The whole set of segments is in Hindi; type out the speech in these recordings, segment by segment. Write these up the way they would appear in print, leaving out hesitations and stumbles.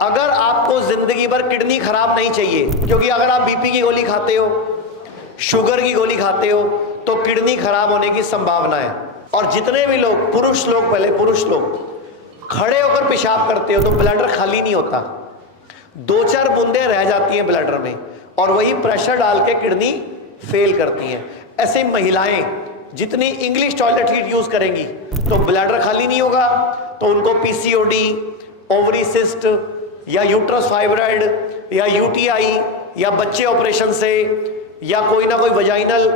अगर आपको जिंदगी भर किडनी खराब नहीं चाहिए, क्योंकि अगर आप बीपी की गोली खाते हो, शुगर की गोली खाते हो, तो किडनी खराब होने की संभावना है। और जितने भी लोग, पुरुष लोग, पहले पुरुष लोग खड़े होकर पेशाब करते हो तो ब्लैडर खाली नहीं होता, 2-4 बूंदें रह जाती हैं ब्लैडर में, और वही प्रेशर डाल के किडनी फेल करती हैं। ऐसे महिलाएं जितनी इंग्लिश टॉयलेट हीट यूज करेंगी तो ब्लैडर खाली नहीं होगा, तो उनको पीसीओडी, ओवरी सिस्ट या यूट्रस फाइब्रॉइड या यूटीआई या बच्चे ऑपरेशन से या कोई ना कोई वजाइनल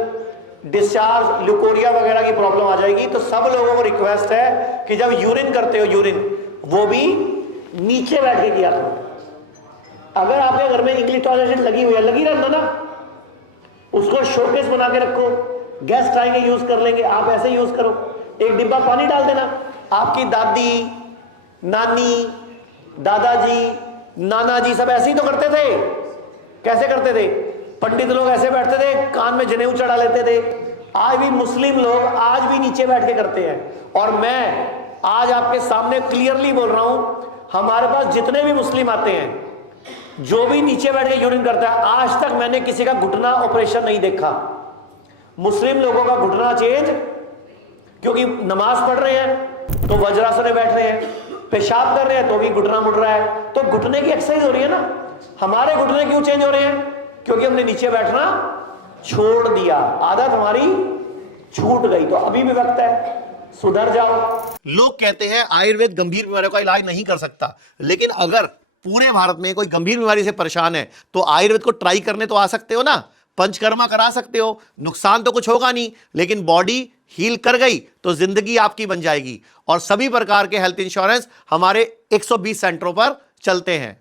डिस्चार्ज, ल्यूकोरिया वगैरह की प्रॉब्लम आ जाएगी। तो सब लोगों को रिक्वेस्ट है कि जब यूरिन करते हो, यूरिन वो भी नीचे बैठ के किया करो। अगर आपके घर में इंग्लिश टॉयलेट लगी हुई है, लगी रहना ना, उसको शोकेस बना के रखो, गेस्ट आएंगे यूज कर लेंगे, आप ऐसे यूज करो। एक डिब्बा पानी डाल देना। आपकी दादी, नानी, दादाजी, नाना जी सब ऐसे ही तो करते थे। कैसे करते थे? पंडित लोग ऐसे बैठते थे, कान में जनेऊ चढ़ा लेते थे। आज भी मुस्लिम लोग आज भी नीचे बैठ के करते हैं। और मैं आज आपके सामने क्लियरली बोल रहा हूं, हमारे पास जितने भी मुस्लिम आते हैं, जो भी नीचे बैठ के यूरिन करता है, आज तक मैंने किसी का घुटना ऑपरेशन नहीं देखा। मुस्लिम लोगों का घुटना चेंज, क्योंकि नमाज पढ़ रहे हैं तो वज्रासन में बैठ रहे हैं, पेशाब कर रहे हैं तो भी घुटना मुड़ रहा है, तो घुटने की एक्सरसाइज हो रही है ना। हमारे घुटने क्यों चेंज हो रहे हैं? क्योंकि हमने नीचे बैठना छोड़ दिया, आदत हमारी छूट गई। तो अभी भी वक्त है, सुधर जाओ। लोग कहते हैं आयुर्वेद गंभीर बीमारियों का इलाज नहीं कर सकता, लेकिन अगर पूरे भारत में कोई गंभीर बीमारी से परेशान है तो आयुर्वेद को ट्राई करने तो आ सकते हो ना, पंचकर्मा करा सकते हो, नुकसान तो कुछ होगा नहीं, लेकिन बॉडी हील कर गई तो जिंदगी आपकी बन जाएगी। और सभी प्रकार के हेल्थ इंश्योरेंस हमारे 120 सेंटरों पर चलते हैं।